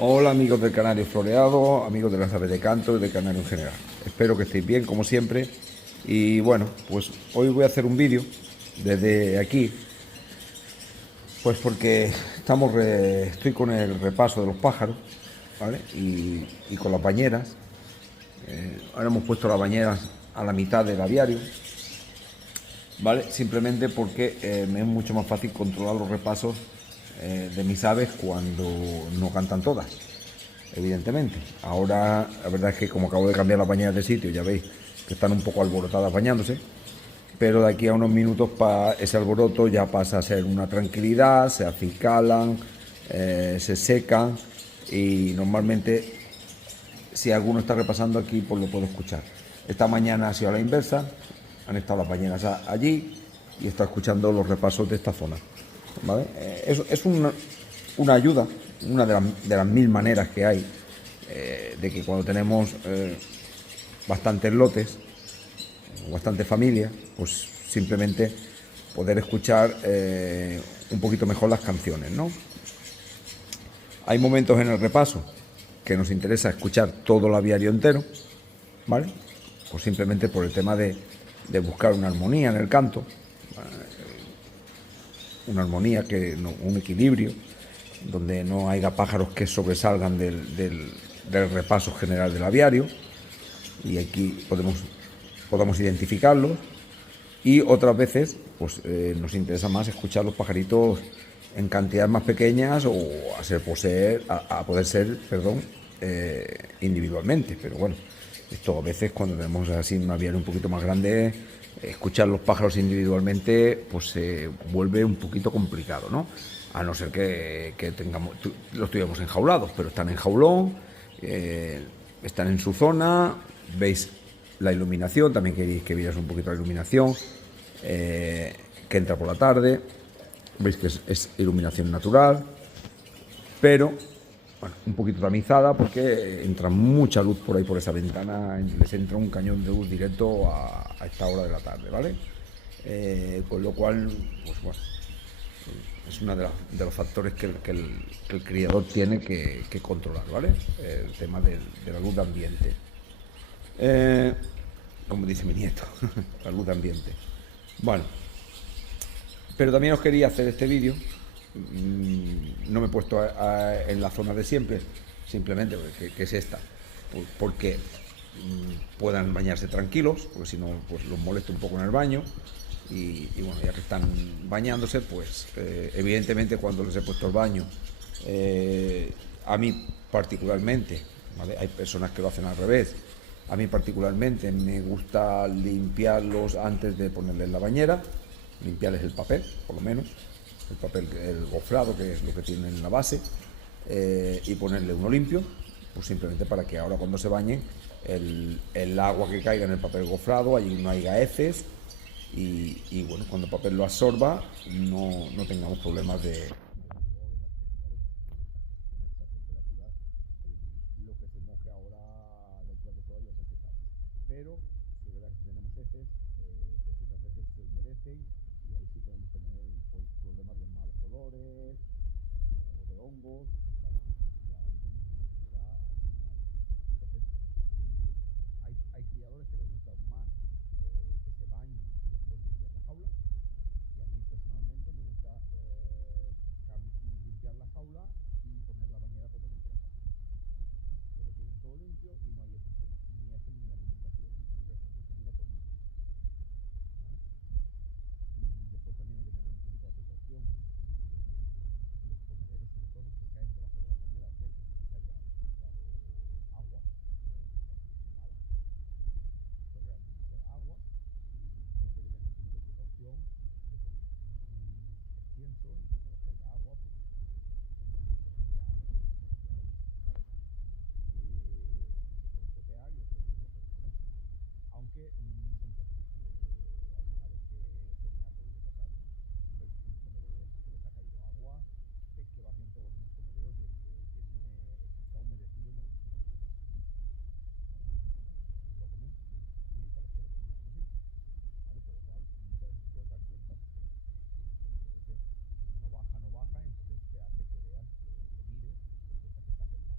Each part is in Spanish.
Hola amigos del Canario Floreado, amigos de las aves de canto y del Canario en general. Espero que estéis bien como siempre. Y bueno, pues hoy voy a hacer un vídeo desde aquí, pues porque estoy con el repaso de los pájaros, ¿vale? Y con las bañeras. Ahora hemos puesto las bañeras a la mitad del aviario, ¿vale? Simplemente porque me es mucho más fácil controlar los repasos de mis aves cuando no cantan todas, evidentemente. Ahora, la verdad es que como acabo de cambiar las bañeras de sitio, ya veis que están un poco alborotadas bañándose, pero de aquí a unos minutos ese alboroto ya pasa a ser una tranquilidad, se acicalan, se secan y normalmente si alguno está repasando aquí pues lo puedo escuchar. Esta mañana ha sido a la inversa, han estado las bañeras allí y he estado escuchando los repasos de esta zona. ¿Vale? Es una ayuda, una de las mil maneras que hay de que cuando tenemos bastantes lotes, bastante familia, pues simplemente poder escuchar un poquito mejor las canciones, ¿no? Hay momentos en el repaso que nos interesa escuchar todo el aviario entero, ¿vale? Pues simplemente por el tema de buscar una armonía en el canto, una armonía, un equilibrio, donde no haya pájaros que sobresalgan del repaso general del aviario, y aquí podamos identificarlos. Y otras veces pues nos interesa más escuchar los pajaritos en cantidades más pequeñas o a poder ser, perdón, individualmente. Pero bueno, esto a veces cuando tenemos así un aviario un poquito más grande, escuchar los pájaros individualmente pues se vuelve un poquito complicado, ¿no? A no ser que los tuviéramos enjaulados, pero están en jaulón, están en su zona, veis la iluminación, también queréis que vieras un poquito la iluminación, que entra por la tarde, veis que es iluminación natural, pero bueno, un poquito tamizada porque entra mucha luz por ahí por esa ventana, les entra un cañón de luz directo a esta hora de la tarde, ¿vale? Con lo cual, pues bueno, es uno de los factores que el criador tiene que controlar, ¿vale? El tema de la luz de ambiente. Eh, Como dice mi nieto, la luz de ambiente. Bueno, pero también os quería hacer este vídeo. No me he puesto en la zona de siempre, simplemente que es esta, porque puedan bañarse tranquilos, porque si no pues los molesto un poco en el baño. Y bueno, ya que están bañándose, pues evidentemente cuando les he puesto el baño, a mí particularmente, ¿vale? Hay personas que lo hacen al revés. A mí particularmente me gusta limpiarlos antes de ponerles la bañera, limpiarles el papel, por lo menos, el papel, el gofrado, que es lo que tiene en la base, y ponerle uno limpio, pues simplemente para que ahora cuando se bañen, el agua que caiga en el papel gofrado, allí no haya heces, y bueno, cuando el papel lo absorba, no tengamos problemas de lo que se moje ahora dentro de todo ya se seca. Pero si es verdad que si tenemos heces, pues esas heces se humedecen y ahí sí podemos tener problemas de malos olores o de hongos. Bueno, ya ahí tenemos una sociedad asimilar. Entonces, hay criadores que les gusta más que se bañen y después limpiar la jaula. Y a mí personalmente me gusta limpiar la jaula y poner la bañera por dentro de la jaula. Pero tienen todo limpio y no hay ni hacen ni alimentación ni restos de comida por ningún lado. ¿Vale? Después también hay que tener un poquito de precaución. Los comederos, sobre todo, que caen debajo de la bañera, ver que no les haya entrado agua, cuando se lavan, chorrean demasiada agua. Y siempre hay que tener un poquito de precaución de que un excienso en que no les caiga agua, porque se puede estropear y después viene otro problema. Aunque no son tontos. Alguna vez que se me ha podido pasar un comedero de esos que les ha caído agua, ves que vacían todos los comederos y el que está humedecido no sube. Es lo común, ni el parecer de comida no sirve. ¿Vale? Por lo cual, muchas veces te puedes dar cuenta que el comedero ese no baja, y entonces te hace que veas, lo mires y te des cuenta que está cerrado.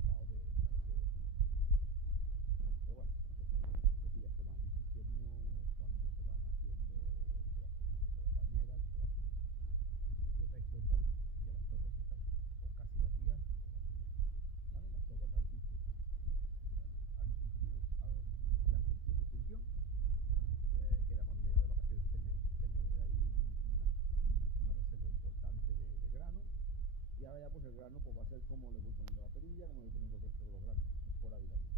el grano, pues va a ser como le voy poniendo la perilla, como le voy poniendo el resto de los granos, esporádicamente.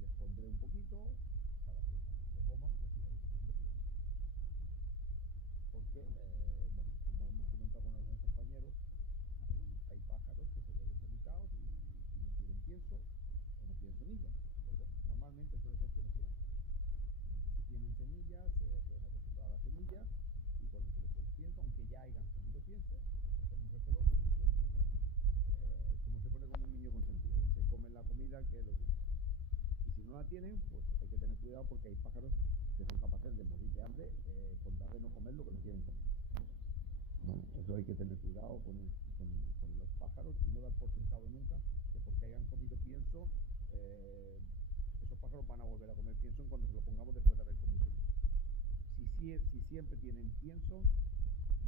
Les pondré un poquito para que cuando se lo coman, pues sigan teniendo pienso. Porque, bueno, como hemos comentado con algún compañero, hay pájaros que se vuelven delicados y no quieren pienso o no quieren semillas. Entonces, normalmente suele ser que no quieran pienso. Si tienen semillas, se pueden acostumbrar a la semilla y cuando se les pone pienso, aunque ya hayan comido pienso, se ponen recelosos y quieren comer, como se pone como un niño consentido. Se comen la comida que les gusta. Y si no la tienen, pues hay que tener cuidado porque hay pájaros que son capaces de morir de hambre con tal de no comer lo que no quieren comer. Bueno, eso hay que tener cuidado con los pájaros y no dar por sentado nunca que porque hayan comido pienso, esos pájaros van a volver a comer pienso en cuando se lo pongamos después de haber comido semilla. Si siempre tienen pienso,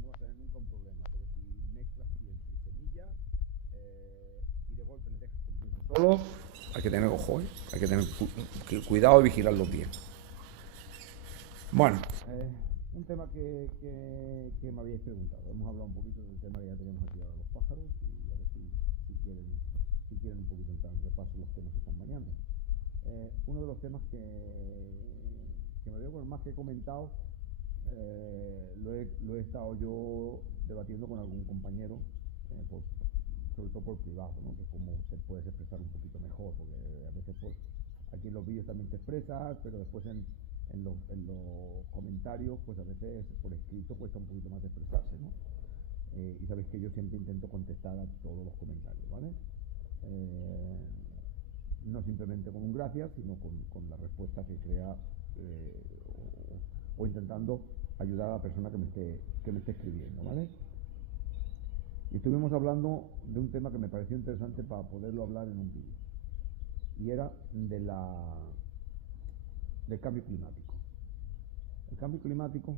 no va a tener nunca un problema, pero si mezclas pienso y semilla y de golpe le dejas con pienso solo, hay que tener ojo, hay que tener cuidado y vigilarlos bien. Bueno, un tema que me habíais preguntado. Hemos hablado un poquito del tema que ya tenemos aquí ahora los pájaros y a ver si quieren un poquito entrar en repaso los temas que están bañando. Uno de los temas que me veo, bueno, más que he comentado, lo he estado yo debatiendo con algún compañero, sobre todo por privado, ¿no? Que es como te puedes expresar un poquito mejor, porque a veces aquí en los vídeos también te expresas, pero después en los comentarios, pues a veces por escrito cuesta un poquito más de expresarse, ¿no? Y sabéis que yo siempre intento contestar a todos los comentarios, ¿vale? No simplemente con un gracias, sino con la respuesta que crea o intentando ayudar a la persona que me esté escribiendo, ¿vale? Y estuvimos hablando de un tema que me pareció interesante para poderlo hablar en un vídeo, y era del cambio climático. El cambio climático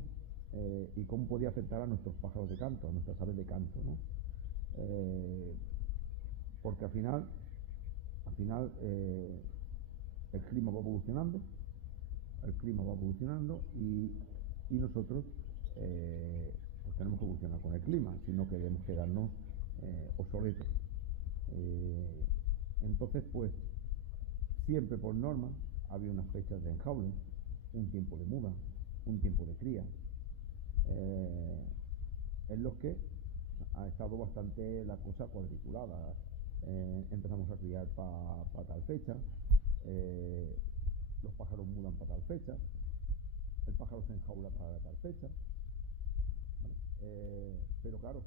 y cómo podía afectar a nuestros pájaros de canto, a nuestras aves de canto, ¿no? Porque al final el clima va evolucionando, y nosotros pues tenemos que evolucionar con el clima, si no queremos quedarnos obsoletos. Entonces, pues, siempre por norma había unas fechas de enjaule, un tiempo de muda, un tiempo de cría, en los que ha estado bastante la cosa cuadriculada. Empezamos a criar para tal fecha, los pájaros mudan para tal fecha, el pájaro se enjaula para tal fecha, ¿vale? Pero claro,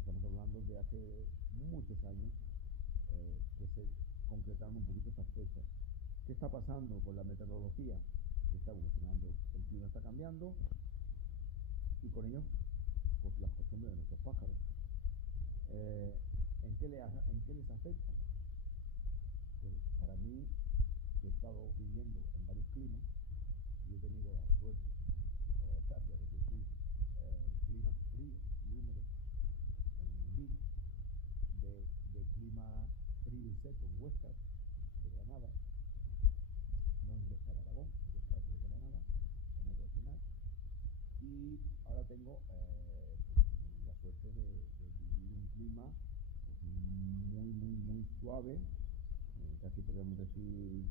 estamos hablando de hace muchos años que se concretaron un poquito estas fechas. ¿Qué está pasando con la meteorología? Que está evolucionando, el clima está cambiando y con ello pues las costumbres de nuestros pájaros. ¿En qué les afecta? Pues para mí, que he estado viviendo en varios climas y he tenido la suerte, o la desgracia de sufrir climas fríos y húmedos en Vic, de clima frío y seco en Huesca, de Granada, no en Huesca de Aragón, en Huesca de Granada, en el final. Y ahora tengo pues, la suerte de vivir un clima pues, muy suave, casi podemos decir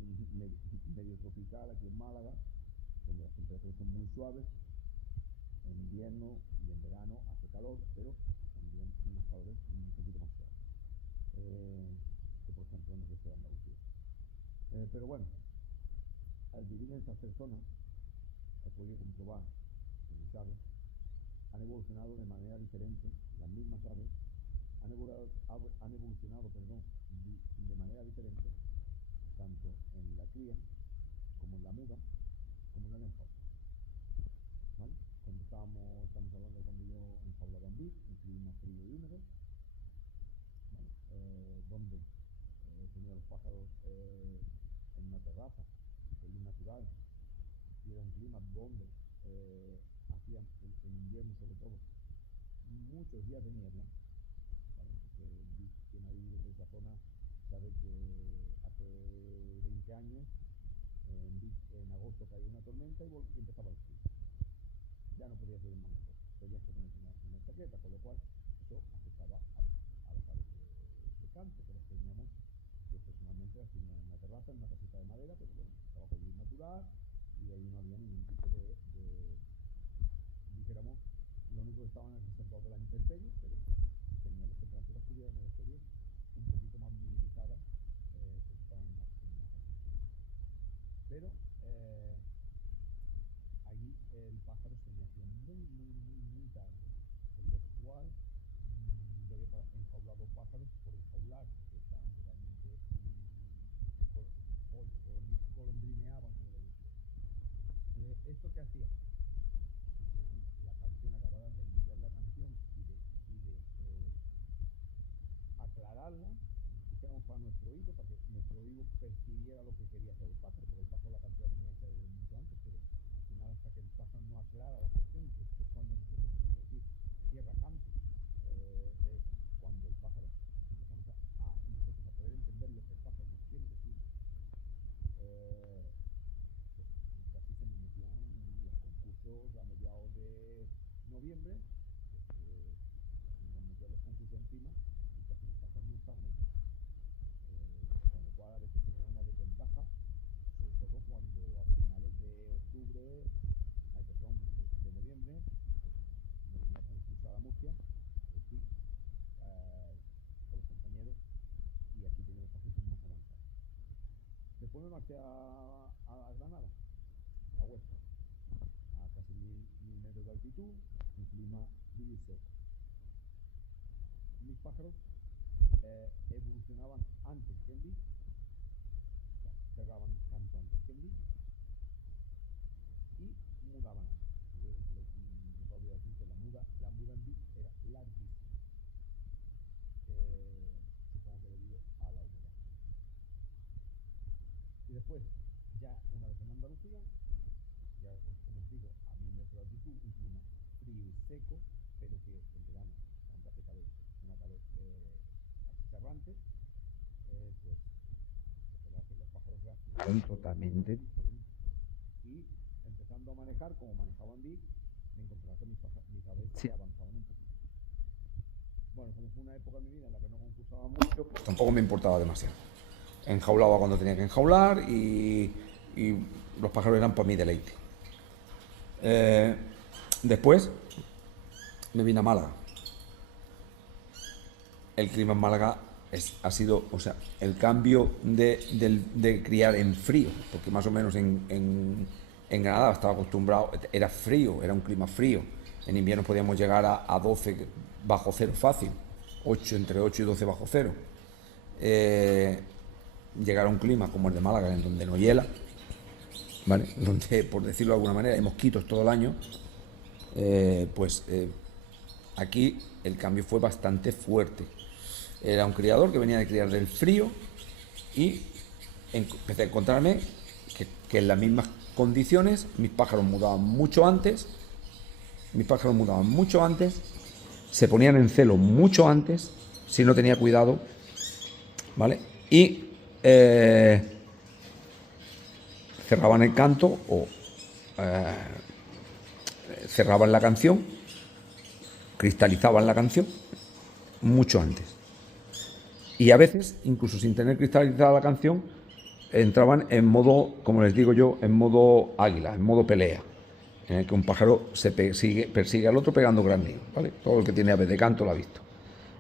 medio tropical aquí en Málaga, donde las temperaturas son muy suaves. En invierno y en verano hace calor, pero también unos calores un poquito más suaves que por ejemplo en el resto de Andalucía. Pero bueno, al vivir en estas personas he podido comprobar que mis aves han evolucionado de manera diferente, las mismas aves han evolucionado de manera diferente, tanto en la cría, como en la muda, como en el enjaule. ¿Vale? Cuando estamos hablando de cuando yo enjaulaba en Vic, en clima frío y húmedo, ¿vale? Donde tenía los pájaros en una terraza, de luz natural, y era un clima donde hacían en invierno sobre todo muchos días de niebla, ¿vale? Porque quien ha vivido por esa zona sabe que hace 20 años en agosto cayó una tormenta y empezaba el frío. Ya no podía ser más mejor, tenías que ponerte una chaqueta, con lo cual esto afectaba a las aves de canto, que las teníamos, yo personalmente las tenía en una terraza, en una caseta de madera, pero bueno, estaba con luz natural y ahí no había ningún tipo dijéramos, lo único que estaban reservados de las intemperies, pero teníamos temperaturas que hubieran en el exterior un poquito más minimizadas, porque estaban en una caseta. Pero allí el pájaro se me hacía muy tarde, con lo cual yo había enjaulado pájaros por enjaular, que estaban totalmente golondrineaban, como le decía. ¿Esto qué hacía? La canción, acababa de limpiar la canción y de aclararla, dijéramos, para nuestro oído, para que nuestro oído percibiera lo que quería hacer el pájaro, porque el pájaro la canción la tenía que hacer mucho antes, pero al final, hasta que el pájaro no aclara la canción, que es cuando nosotros podemos decir tierra canto, es cuando el pájaro empezamos nosotros a poder entender lo que el pájaro nos quiere decir. Pues así se me metían los concursos a mediados de noviembre, pues nos metían los concursos encima y casi los pájaros no estaban hechos. Con lo cual a veces tenía una desventaja, sobre todo cuando a finales de octubre, de noviembre, me venía a concursar a Murcia, pues sí, con los compañeros, y aquí tenía los pacientes más avanzados. Después me marché a Granada, a Huesca, a casi 1000 metros de altitud, un clima frío y seco. Mis pájaros evolucionaban antes que en Vic, o sea, cerraban canto antes que en Vic, y mudaban antes. No podría decir que la muda en Vic era larguísima. Supongo que debido a la humedad. Y después, ya una vez en Andalucía, ya como os digo, a 1000 metros de altitud, un clima frío y seco, pero que en verano, cuando hace calor, una calor achicharrante, pues los pájaros reaccionaron totalmente diferentes. Y empezando a manejar, como manejaban Vic, me encontraba que mis aves se avanzaban un poquito. Bueno, como fue una época en mi vida en la que no concursaba mucho, pues tampoco me importaba demasiado. Enjaulaba cuando tenía que enjaular y los pájaros eran para mi deleite. Después me vine a Málaga. El clima en Málaga ha sido, o sea, el cambio de criar en frío, porque más o menos en Granada estaba acostumbrado, era frío, era un clima frío. En invierno podíamos llegar a 12 bajo cero fácil, entre 8 y 12 bajo cero. Llegar a un clima como el de Málaga, en donde no hiela, ¿vale? Donde, por decirlo de alguna manera, hay mosquitos todo el año, aquí el cambio fue bastante fuerte. Era un criador que venía de criar del frío y empecé a encontrarme que en las mismas condiciones mis pájaros mudaban mucho antes, se ponían en celo mucho antes, si no tenía cuidado, ¿vale? Y cerraban el canto o cerraban la canción, cristalizaban la canción mucho antes. Y a veces, incluso sin tener cristalizada la canción, entraban en modo, como les digo yo, en modo águila, en modo pelea, en el que un pájaro persigue al otro pegando grandes, ¿vale? Todo el que tiene aves de canto lo ha visto.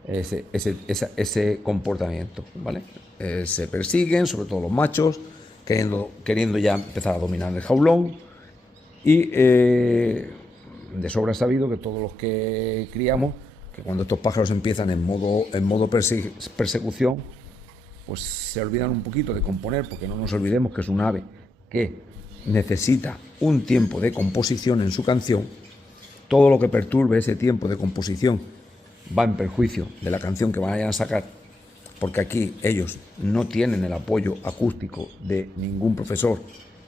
Ese comportamiento, ¿vale? Se persiguen, sobre todo los machos, queriendo ya empezar a dominar el jaulón, y de sobra sabido que todos los que criamos, que cuando estos pájaros empiezan en modo persecución, pues se olvidan un poquito de componer, porque no nos olvidemos que es un ave que necesita un tiempo de composición en su canción. Todo lo que perturbe ese tiempo de composición va en perjuicio de la canción que vayan a sacar, porque aquí ellos no tienen el apoyo acústico de ningún profesor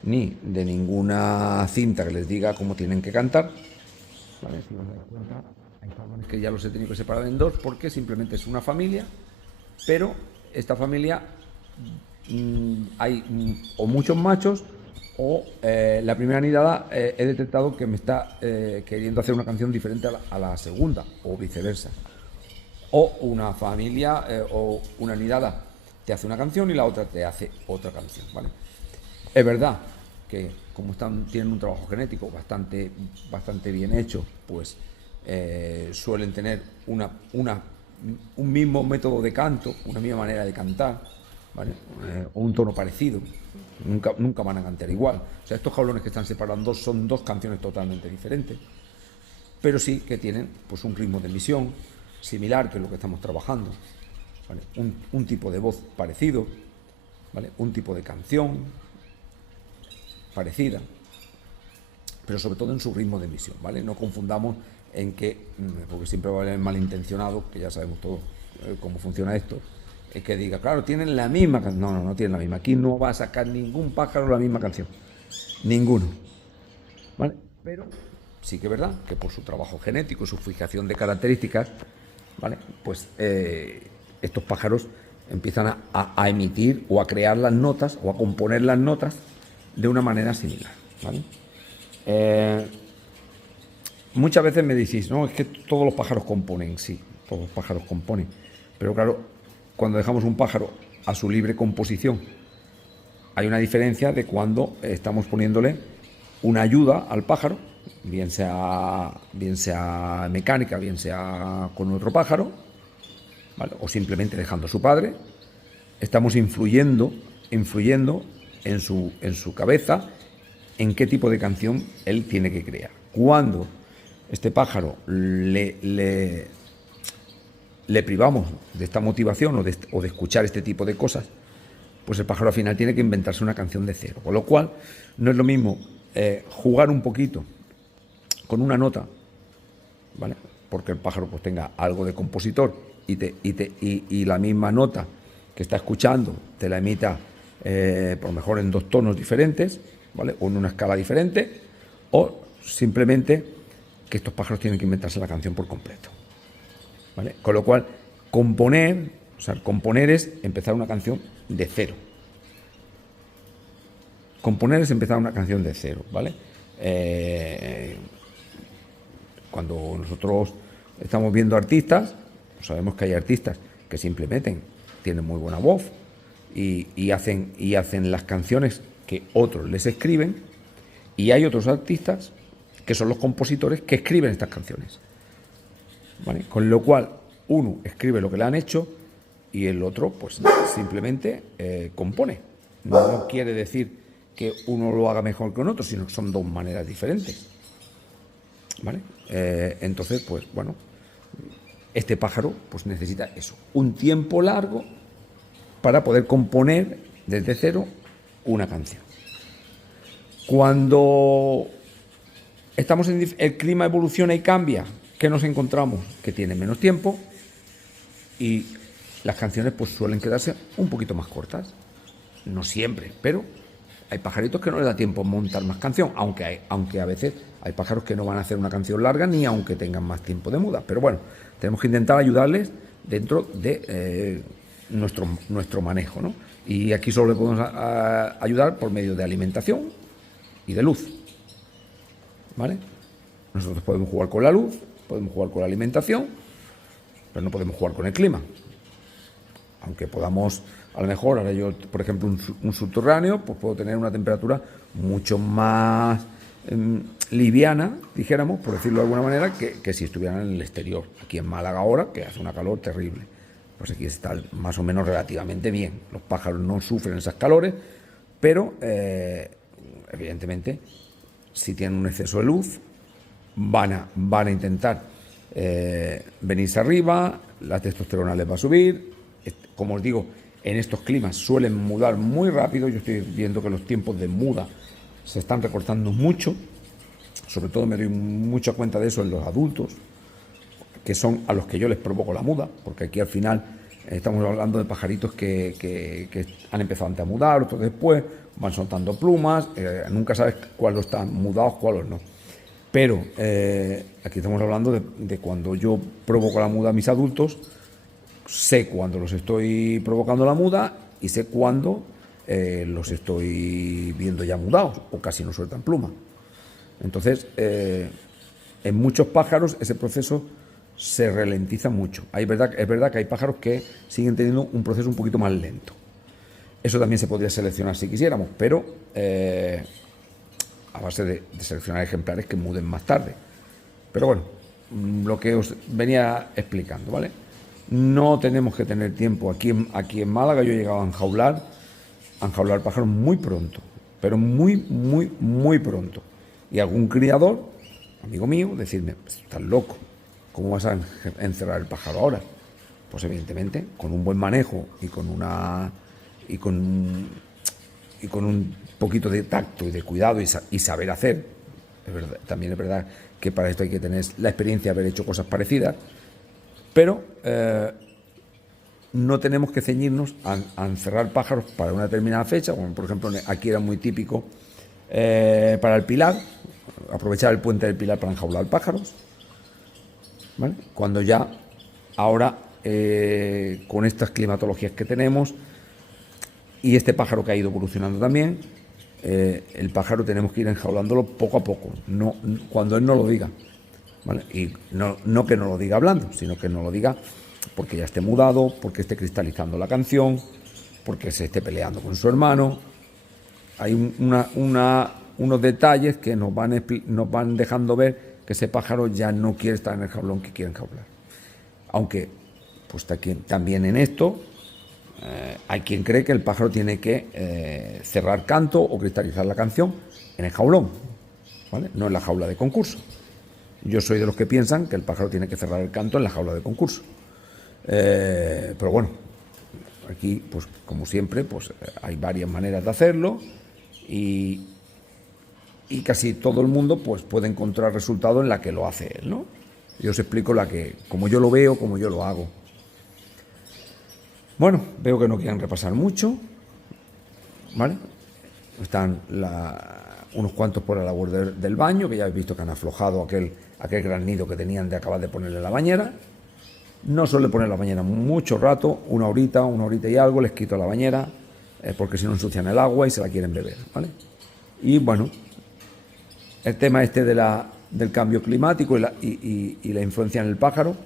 ni de ninguna cinta que les diga cómo tienen que cantar, ¿vale? Si os dais cuenta, hay farones que ya los he tenido que separar en dos porque simplemente es una familia, pero esta familia hay o muchos machos o la primera nidada he detectado que me está queriendo hacer una canción diferente a la segunda o viceversa. O una familia o una nidada te hace una canción y la otra te hace otra canción, ¿vale? Es verdad que como tienen un trabajo genético bastante bien hecho, pues suelen tener un mismo método de canto, una misma manera de cantar, ¿vale? O un tono parecido. Nunca van a cantar igual. O sea, estos jaulones que están separando son dos canciones totalmente diferentes, pero sí que tienen pues un ritmo de emisión similar, que es lo que estamos trabajando, ¿vale? Un tipo de voz parecido, ¿vale? Un tipo de canción parecida, pero sobre todo en su ritmo de emisión, ¿vale? No confundamos en que, porque siempre va a haber el malintencionado, que ya sabemos todos cómo funciona esto, es que diga, claro, tienen la misma canción. No tienen la misma. Aquí no va a sacar ningún pájaro la misma canción. Ninguno. ¿Vale? Pero sí que es verdad que por su trabajo genético, su fijación de características, ¿vale? Pues estos pájaros empiezan a emitir o a crear las notas o a componer las notas de una manera similar, ¿vale? Muchas veces me decís, no, es que todos los pájaros componen, sí, todos los pájaros componen, pero claro, cuando dejamos un pájaro a su libre composición, hay una diferencia de cuando estamos poniéndole una ayuda al pájaro, bien sea mecánica, bien sea con otro pájaro, ¿vale? O simplemente dejando a su padre. Estamos influyendo en su cabeza en qué tipo de canción él tiene que crear. Cuando este pájaro le privamos de esta motivación o de escuchar este tipo de cosas, pues el pájaro al final tiene que inventarse una canción de cero. Con lo cual, no es lo mismo jugar un poquito con una nota, ¿vale? Porque el pájaro pues tenga algo de compositor y la misma nota que está escuchando te la emita por lo mejor en dos tonos diferentes, ¿vale? O en una escala diferente, o simplemente que estos pájaros tienen que inventarse la canción por completo, ¿vale? Con lo cual, componer es empezar una canción de cero. Componer es empezar una canción de cero, ¿vale? Cuando nosotros estamos viendo artistas, pues sabemos que hay artistas que simplemente tienen muy buena voz y hacen las canciones que otros les escriben, y hay otros artistas que son los compositores que escriben estas canciones, ¿vale? Con lo cual, uno escribe lo que le han hecho y el otro pues simplemente compone. No quiere decir que uno lo haga mejor que un otro, sino que son dos maneras diferentes, ¿vale? Entonces, pues bueno, este pájaro pues necesita eso, un tiempo largo para poder componer desde cero una canción. Cuando estamos el clima evoluciona y cambia, ¿qué nos encontramos? Que tiene menos tiempo y las canciones pues suelen quedarse un poquito más cortas. No siempre, pero hay pajaritos que no les da tiempo a montar más canción, aunque a veces hay pájaros que no van a hacer una canción larga ni aunque tengan más tiempo de muda. Pero bueno, tenemos que intentar ayudarles dentro de nuestro manejo, ¿no? Y aquí solo le podemos ayudar por medio de alimentación y de luz, ¿vale? Nosotros podemos jugar con la luz, podemos jugar con la alimentación, pero no podemos jugar con el clima. Aunque podamos, a lo mejor, ahora yo, por ejemplo, un subterráneo, pues puedo tener una temperatura mucho más liviana, dijéramos, por decirlo de alguna manera, que si estuvieran en el exterior. Aquí en Málaga ahora, que hace una calor terrible, pues aquí está más o menos relativamente bien. Los pájaros no sufren esas calores, pero evidentemente, si tienen un exceso de luz, van a intentar venirse arriba, la testosterona les va a subir. Como os digo, en estos climas suelen mudar muy rápido. Yo estoy viendo que los tiempos de muda se están recortando mucho. Sobre todo me doy mucha cuenta de eso en los adultos, que son a los que yo les provoco la muda, porque aquí al final estamos hablando de pajaritos que han empezado antes a mudar, otros después, van soltando plumas, nunca sabes cuáles están mudados, cuáles no. Pero aquí estamos hablando de cuando yo provoco la muda a mis adultos. Sé cuándo los estoy provocando la muda y sé cuándo los estoy viendo ya mudados o casi no sueltan pluma. Entonces, en muchos pájaros ese proceso se ralentiza mucho. Es verdad que hay pájaros que siguen teniendo un proceso un poquito más lento. Eso también se podría seleccionar si quisiéramos, pero a base de seleccionar ejemplares que muden más tarde. Pero bueno, lo que os venía explicando, ¿vale? No tenemos que tener tiempo. Aquí en Málaga yo he llegado a enjaular pájaros muy pronto, pero muy pronto. Y algún criador, amigo mío, decirme, estás loco, ¿cómo vas a encerrar el pájaro ahora? Pues evidentemente, con un buen manejo y con un poquito de tacto y de cuidado y saber hacer. También es verdad que para esto hay que tener la experiencia de haber hecho cosas parecidas, pero no tenemos que ceñirnos a encerrar pájaros para una determinada fecha, como por ejemplo aquí era muy típico para el Pilar, aprovechar el puente del Pilar para enjaular pájaros, ¿vale? Cuando ya ahora con estas climatologías que tenemos y este pájaro que ha ido evolucionando también, el pájaro tenemos que ir enjaulándolo poco a poco, no cuando él no lo diga, ¿vale? Y no que no lo diga hablando, sino que no lo diga porque ya esté mudado, porque esté cristalizando la canción, porque se esté peleando con su hermano. Hay unos detalles que nos van dejando ver que ese pájaro ya no quiere estar en el jaulón que quiere enjaular. Aunque, pues también en esto, hay quien cree que el pájaro tiene que cerrar canto o cristalizar la canción en el jaulón, ¿vale? No en la jaula de concurso. Yo soy de los que piensan que el pájaro tiene que cerrar el canto en la jaula de concurso. Pero bueno, aquí, pues como siempre, pues hay varias maneras de hacerlo y casi todo el mundo pues puede encontrar resultado en la que lo hace él, ¿no? Yo os explico como yo lo veo, como yo lo hago. Bueno, veo que no quieren repasar mucho, ¿vale? Están unos cuantos por la labor del baño, que ya habéis visto que han aflojado aquel gran nido que tenían de acabar de ponerle la bañera. No suele poner la bañera mucho rato, una horita y algo, les quito la bañera, porque si no ensucian el agua y se la quieren beber, ¿vale? Y bueno, el tema del cambio climático y la influencia en el pájaro,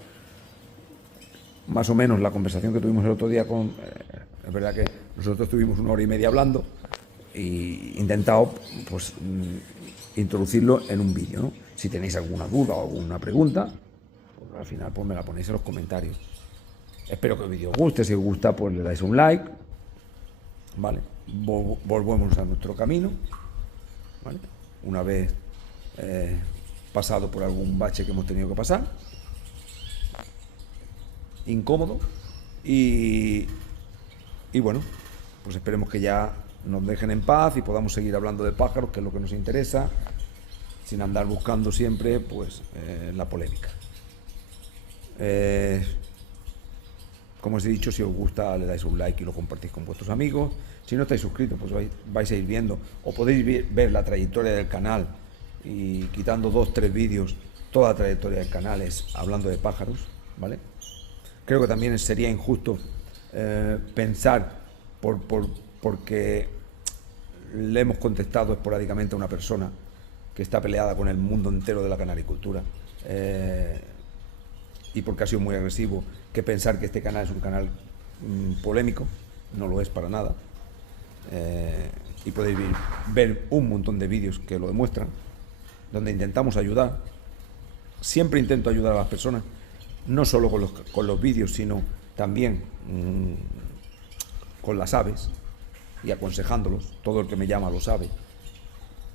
más o menos la conversación que tuvimos el otro día es verdad que nosotros estuvimos 1 hora y media hablando e intentado pues introducirlo en un vídeo, ¿no? Si tenéis alguna duda o alguna pregunta, pues al final pues me la ponéis en los comentarios. Espero que el vídeo os guste. Si os gusta, pues le dais un like, ¿vale? Volvemos a nuestro camino, ¿vale? Una vez pasado por algún bache que hemos tenido que pasar, incómodo, y bueno, pues esperemos que ya nos dejen en paz y podamos seguir hablando de pájaros, que es lo que nos interesa, sin andar buscando siempre pues la polémica. Como os he dicho, si os gusta le dais un like y lo compartís con vuestros amigos. Si no estáis suscritos, pues vais a ir viendo, o podéis ver la trayectoria del canal, y quitando 2-3 vídeos, toda la trayectoria del canal es hablando de pájaros, ¿vale? Creo que también sería injusto pensar porque le hemos contestado esporádicamente a una persona que está peleada con el mundo entero de la canaricultura, y porque ha sido muy agresivo, que pensar que este canal es un canal polémico. No lo es para nada, y podéis ver un montón de vídeos que lo demuestran, donde intentamos ayudar. Siempre intento ayudar a las personas, no solo con los vídeos, sino también con las aves y aconsejándolos. Todo el que me llama lo sabe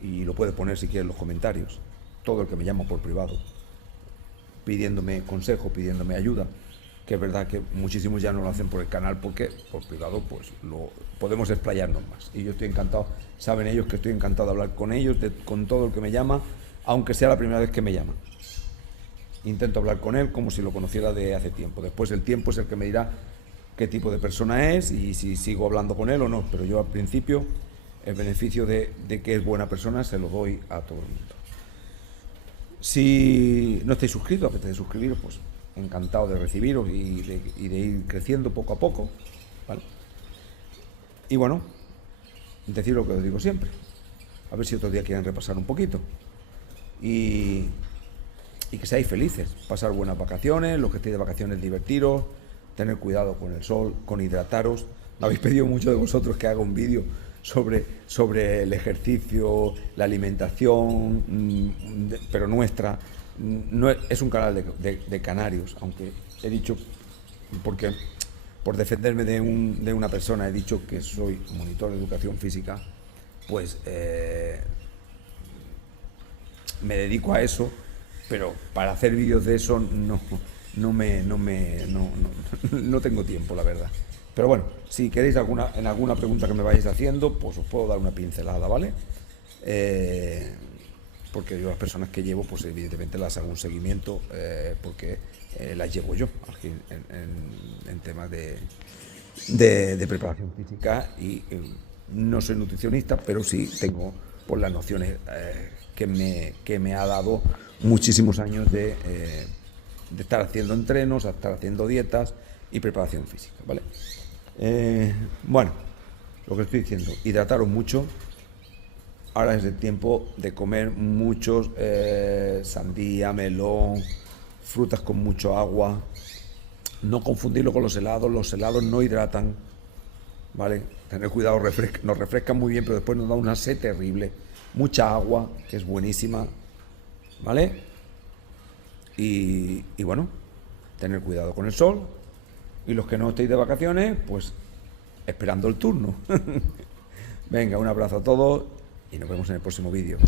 y lo puede poner si quiere en los comentarios. Todo el que me llama por privado pidiéndome consejo, pidiéndome ayuda, que es verdad que muchísimos ya no lo hacen por el canal porque por privado pues podemos explayarnos más, y yo estoy encantado, saben ellos que estoy encantado de hablar con ellos, con todo el que me llama, aunque sea la primera vez que me llama. Intento hablar con él como si lo conociera de hace tiempo. Después el tiempo es el que me dirá qué tipo de persona es y si sigo hablando con él o no, pero yo al principio el beneficio de que es buena persona se lo doy a todo el mundo. Si no estáis suscritos, apetece suscribiros, pues encantado de recibiros y de ir creciendo poco a poco, ¿vale? Y bueno, decir lo que os digo siempre, a ver si otro día quieren repasar un poquito. Y y que seáis felices, pasar buenas vacaciones, los que estéis de vacaciones divertiros, tener cuidado con el sol, con hidrataros. Me habéis pedido mucho de vosotros que haga un vídeo sobre el ejercicio, la alimentación, pero nuestra. No es un canal de canarios, aunque he dicho, porque por defenderme de una persona he dicho que soy monitor de educación física, pues me dedico a eso, pero para hacer vídeos de eso no tengo tiempo, la verdad. Pero bueno, si queréis en alguna pregunta que me vayáis haciendo, pues os puedo dar una pincelada, ¿vale? Porque yo las personas que llevo, pues evidentemente las hago un seguimiento, porque las llevo yo aquí en temas de preparación física y no soy nutricionista, pero sí tengo por las nociones que me ha dado muchísimos años de estar haciendo entrenos, a estar haciendo dietas y preparación física, ¿vale? Bueno, lo que estoy diciendo, hidrataros mucho. Ahora es el tiempo de comer muchos sandía, melón, frutas con mucho agua. No confundirlo con los helados no hidratan, ¿vale? Tener cuidado, nos refrescan muy bien, pero después nos da una sed terrible. Mucha agua, que es buenísima, ¿vale? Y bueno, tener cuidado con el sol. Y los que no estéis de vacaciones, pues esperando el turno. Venga, un abrazo a todos y nos vemos en el próximo vídeo.